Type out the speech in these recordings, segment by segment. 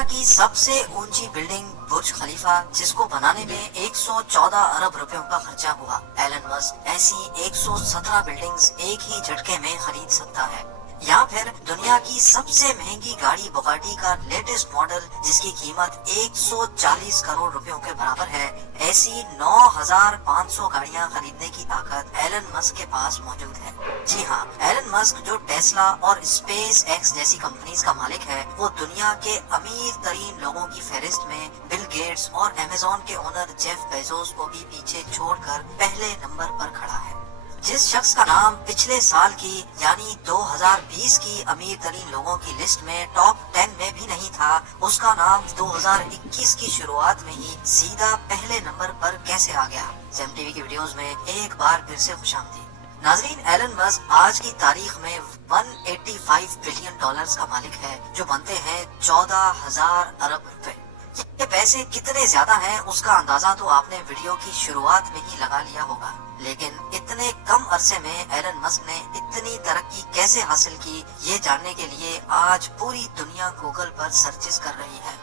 दुनिया की सबसे ऊंची बिल्डिंग बुर्ज खलीफा, जिसको बनाने में 114 अरब रुपयों का खर्चा हुआ, एलन मस्क ऐसी 117 बिल्डिंग्स एक ही झटके में खरीद सकता है। या फिर दुनिया की सबसे महंगी गाड़ी बुगाटी का लेटेस्ट मॉडल, जिसकी कीमत 140 करोड़ रुपयों के बराबर है, ऐसी 9,500 गाड़ियां खरीदने की ताकत एलन मस्क के पास मौजूद है। जी हाँ, एलन मस्क जो टेस्ला और स्पेस एक्स जैसी कंपनीज का मालिक है, वो दुनिया के अमीर तरीन लोगों की फहरिस्त में बिल गेट्स और अमेज़न के ओनर जेफ बेजोस को भी पीछे छोड़कर पहले नंबर पर खड़ा है। जिस शख्स का नाम पिछले साल की यानी 2020 की अमीर तरीन लोगों की लिस्ट में टॉप 10 में भी नहीं था, उसका नाम 2021 की शुरुआत में ही सीधा पहले नंबर पर कैसे आ गया। जेम टीवी की वीडियोस में एक बार फिर से खुशामदीद। नाजरीन, एलन मस्क आज की तारीख में 185 बिलियन डॉलर्स का मालिक है, जो बनते हैं 14,000 अरब रुपए। ये पैसे कितने ज्यादा हैं, उसका अंदाजा तो आपने वीडियो की शुरुआत में ही लगा लिया होगा। लेकिन इतने कम अरसे में एलन मस्क ने इतनी तरक्की कैसे हासिल की, ये जानने के लिए आज पूरी दुनिया गूगल पर सर्चेस कर रही है।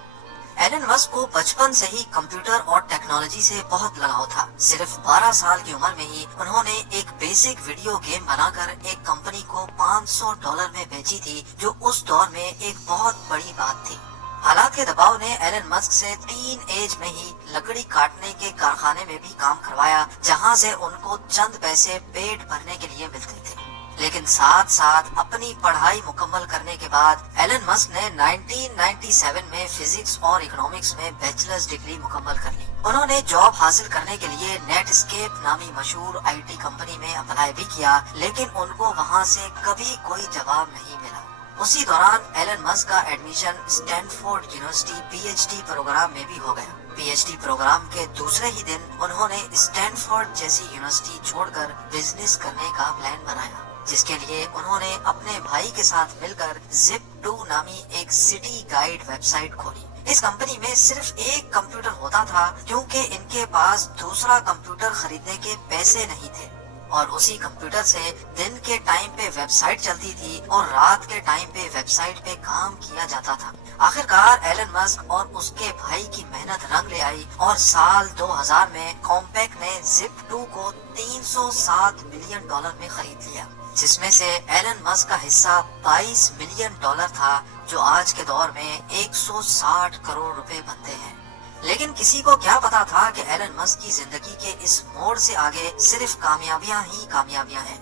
एलन मस्क को बचपन से ही कंप्यूटर और टेक्नोलॉजी से बहुत लगाव था। सिर्फ 12 साल की उम्र में ही उन्होंने एक बेसिक वीडियो गेम बनाकर एक कंपनी को $500 में बेची थी, जो उस दौर में एक बहुत बड़ी बात थी। हालात के दबाव ने एलन मस्क से टीन एज में ही लकड़ी काटने के कारखाने में भी काम करवाया, जहां से उनको चंद पैसे पेट भरने के लिए मिलते थे। लेकिन साथ साथ अपनी पढ़ाई मुकम्मल करने के बाद एलन मस्क ने 1997 में फिजिक्स और इकोनॉमिक्स में बैचलर्स डिग्री मुकम्मल कर ली। उन्होंने जॉब हासिल करने के लिए नेटस्केप नामी मशहूर IT कंपनी में अप्लाई भी किया, लेकिन उनको वहां से कभी कोई जवाब नहीं मिला। उसी दौरान एलन मस्क का admission Stanford university PhD program में भी हो गया। PhD प्रोग्राम के दूसरे ही दिन उन्होंने स्टैनफोर्ड जैसी यूनिवर्सिटी छोड़कर बिजनेस करने का प्लान बनाया, जिसके लिए उन्होंने अपने भाई के साथ मिलकर Zip2 नामी एक सिटी गाइड वेबसाइट खोली। इस कंपनी में सिर्फ एक कंप्यूटर होता था, क्योंकि इनके पास दूसरा कंप्यूटर खरीदने के पैसे नहीं थे, और उसी कंप्यूटर से दिन के टाइम पे वेबसाइट चलती थी और रात के टाइम पे वेबसाइट पे काम किया जाता था। आखिरकार एलन मस्क और उसके भाई की मेहनत रंग ले आई और साल 2000 में कॉम्पैक ने Zip2 को $307 मिलियन में खरीद लिया, जिसमें से एलन मस्क का हिस्सा $22 मिलियन था, जो आज के दौर में 160 करोड़ रुपए बनते हैं। लेकिन किसी को क्या पता था कि एलन मस्क की जिंदगी के इस मोड़ से आगे सिर्फ कामयाबियां ही कामयाबियां हैं।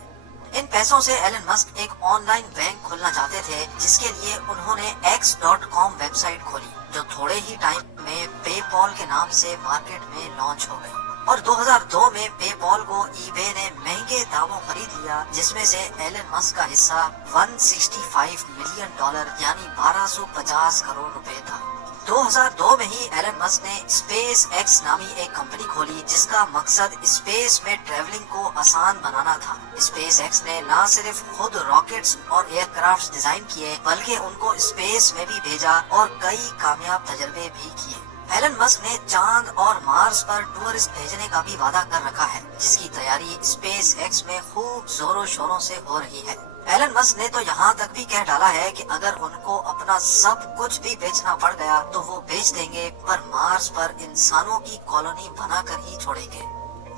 इन पैसों से एलन मस्क एक ऑनलाइन बैंक खोलना चाहते थे, जिसके लिए उन्होंने X.com वेबसाइट खोली, जो थोड़े ही टाइम में पेपॉल के नाम से मार्केट में लॉन्च हो गई। और 2002 में पेपॉल को eBay ने महंगे दामों खरीद लिया, जिसमें से एलन मस्क का हिस्सा $165 मिलियन यानी 1250 करोड़ रुपए था। 2002 में ही एलन मस्क ने स्पेस एक्स नामी एक कंपनी खोली, जिसका मकसद स्पेस में ट्रैवलिंग को आसान बनाना था। स्पेस एक्स ने न सिर्फ खुद रॉकेट्स और एयरक्राफ्ट डिजाइन किए, बल्कि उनको स्पेस में भी भेजा और कई कामयाब तजर्बे भी किए। एलन मस्क ने चांद और मार्स पर टूरिस्ट भेजने का भी वादा कर रखा है, जिसकी तैयारी स्पेस एक्स में खूब जोरों शोरों से हो रही है। एलन मस्क ने तो यहाँ तक भी कह डाला है कि अगर उनको अपना सब कुछ भी बेचना पड़ गया तो वो बेच देंगे, पर मार्स पर इंसानों की कॉलोनी बनाकर ही छोड़ेंगे।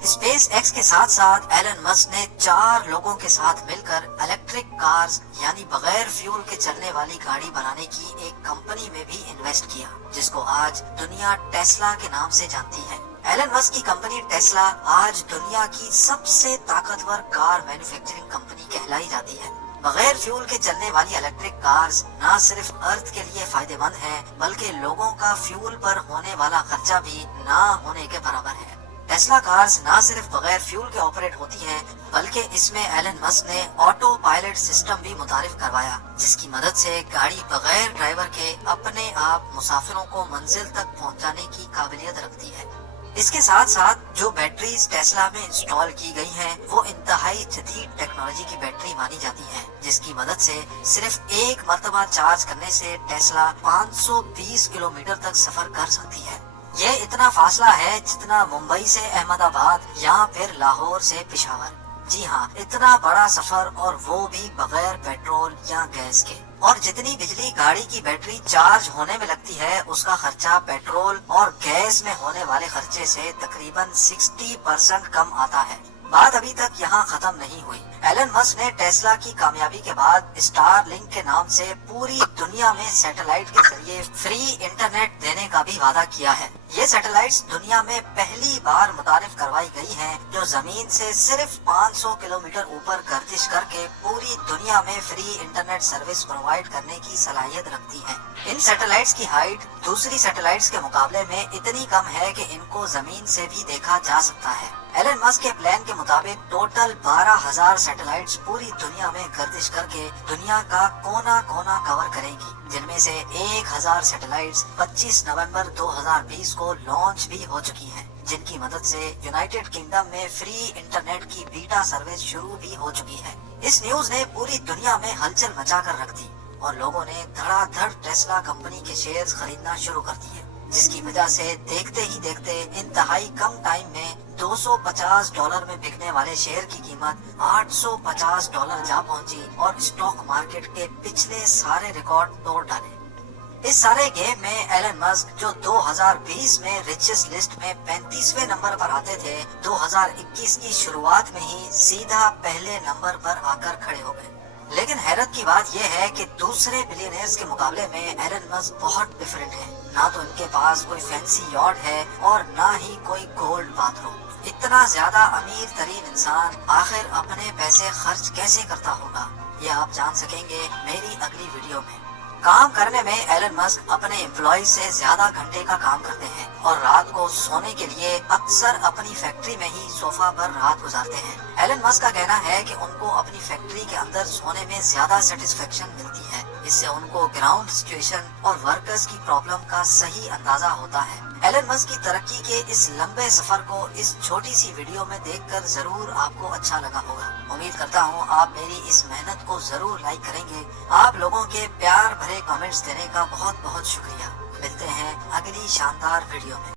स्पेस एक्स के साथ साथ एलन मस्क ने 4 लोगों के साथ मिलकर इलेक्ट्रिक कार्स यानी बगैर फ्यूल के चलने वाली गाड़ी बनाने की एक कंपनी में भी इन्वेस्ट किया, जिसको आज दुनिया टेस्ला के नाम से जानती है। एलन मस्क की कंपनी टेस्ला आज दुनिया की सबसे ताकतवर कार मैन्युफैक्चरिंग कंपनी कहलाई जाती है। बगैर फ्यूल के चलने वाली इलेक्ट्रिक कार्स न सिर्फ अर्थ के लिए फायदेमंद हैं, बल्कि लोगों का फ्यूल पर होने वाला खर्चा भी ना होने के बराबर है। टेस्ला कार्स न सिर्फ बगैर फ्यूल के ऑपरेट होती हैं, बल्कि इसमें एलन मस्क ने ऑटो पायलट सिस्टम भी मुतारिफ करवाया, जिसकी मदद से गाड़ी बगैर ड्राइवर के अपने आप मुसाफिरों को मंजिल तक पहुंचाने की काबिलियत रखती है। इसके साथ साथ जो बैटरीज टेस्ला में इंस्टॉल की गई हैं, वो इंतहाई जदीद टेक्नोलॉजी की बैटरी मानी जाती है, जिसकी मदद से सिर्फ एक मरतबा चार्ज करने से टेस्ला 520 किलोमीटर तक सफर कर सकती है। ये इतना फासला है जितना मुंबई से अहमदाबाद या फिर लाहौर से पेशावर। जी हाँ, इतना बड़ा सफर, और वो भी बगैर पेट्रोल या गैस के। اور جتنی بجلی گاڑی کی بیٹری چارج ہونے میں لگتی ہے اس کا خرچہ پیٹرول اور گیس میں ہونے والے خرچے سے تقریباً 60% کم آتا ہے۔ بات ابھی تک یہاں ختم نہیں ہوئی۔ ایلن مسک نے ٹیسلا کی کامیابی کے بعد اسٹار لنک کے نام سے پوری دنیا میں سیٹلائٹ کے ذریعے فری انٹرنیٹ دینے کا بھی وعدہ کیا ہے۔ یہ سیٹلائٹس دنیا میں پہلی بار متعارف کروائی گئی ہیں جو زمین سے صرف 500 کلومیٹر اوپر گردش کر کے پوری دنیا میں فری انٹرنیٹ سروس پرووائڈ کرنے کی صلاحیت رکھتی ہیں۔ ان سیٹلائٹس کی ہائٹ دوسری سیٹلائٹس کے مقابلے میں اتنی کم ہے کہ ان کو زمین سے بھی دیکھا جا سکتا ہے۔ ایلن مسک کے پلان کے مطابق ٹوٹل 12,000 سیٹلائٹس پوری دنیا میں گردش کر کے دنیا کا کونا کونا کور کریں گی، جن میں سے 1,000 سیٹلائٹس 25 نومبر 2020 کو لانچ بھی ہو چکی ہیں، جن کی مدد سے یونائیٹڈ کنگڈم میں فری انٹرنیٹ کی بیٹا سروس شروع بھی ہو چکی ہے۔ اس نیوز نے پوری دنیا میں ہلچل مچا کر رکھ دی اور لوگوں نے دھڑا دھڑ ٹیسلا کمپنی کے شیئرز خریدنا شروع کر دیے، جس کی وجہ سے دیکھتے ہی دیکھتے انتہائی کم ٹائم میں $250 میں بکنے والے شیئر کی قیمت $850 جا پہنچی اور اسٹاک مارکیٹ کے پچھلے سارے ریکارڈ توڑ ڈالے۔ اس سارے گیم میں ایلن مسک جو 2020 میں ریچسٹ لسٹ میں 35ویں نمبر پر آتے تھے، 2021 کی شروعات میں ہی سیدھا پہلے نمبر پر آ کر کھڑے ہو گئے۔ لیکن حیرت کی بات یہ ہے کہ دوسرے بلینئرز کے مقابلے میں ایلن مسک بہت ڈیفرنٹ ہے۔ نہ تو ان کے پاس کوئی فینسی یاٹ ہے اور نہ ہی کوئی گولڈ باتھ روم۔ اتنا زیادہ امیر ترین انسان آخر اپنے پیسے خرچ کیسے کرتا ہوگا، یہ آپ جان سکیں گے میری اگلی ویڈیو میں۔ کام کرنے میں ایلن مسک اپنے امپلائیز سے زیادہ گھنٹے کا کام کرتے ہیں اور رات کو سونے کے لیے اکثر اپنی فیکٹری میں ہی صوفہ پر رات گزارتے ہیں۔ ایلن مسک کا کہنا ہے کہ ان کو اپنی فیکٹری کے اندر سونے میں زیادہ سیٹسفیکشن ملتی ہے، اس سے ان کو گراؤنڈ سچویشن اور ورکرز کی پرابلم کا صحیح اندازہ ہوتا ہے۔ ایلن مسک کی ترقی کے اس لمبے سفر کو اس چھوٹی سی ویڈیو میں دیکھ کر ضرور آپ کو اچھا لگا ہوگا۔ امید کرتا ہوں آپ میری اس محنت کو ضرور لائک کریں گے۔ آپ لوگوں کے پیار بھرے کمنٹس دینے کا بہت بہت شکریہ۔ ملتے ہیں اگلی شاندار ویڈیو میں۔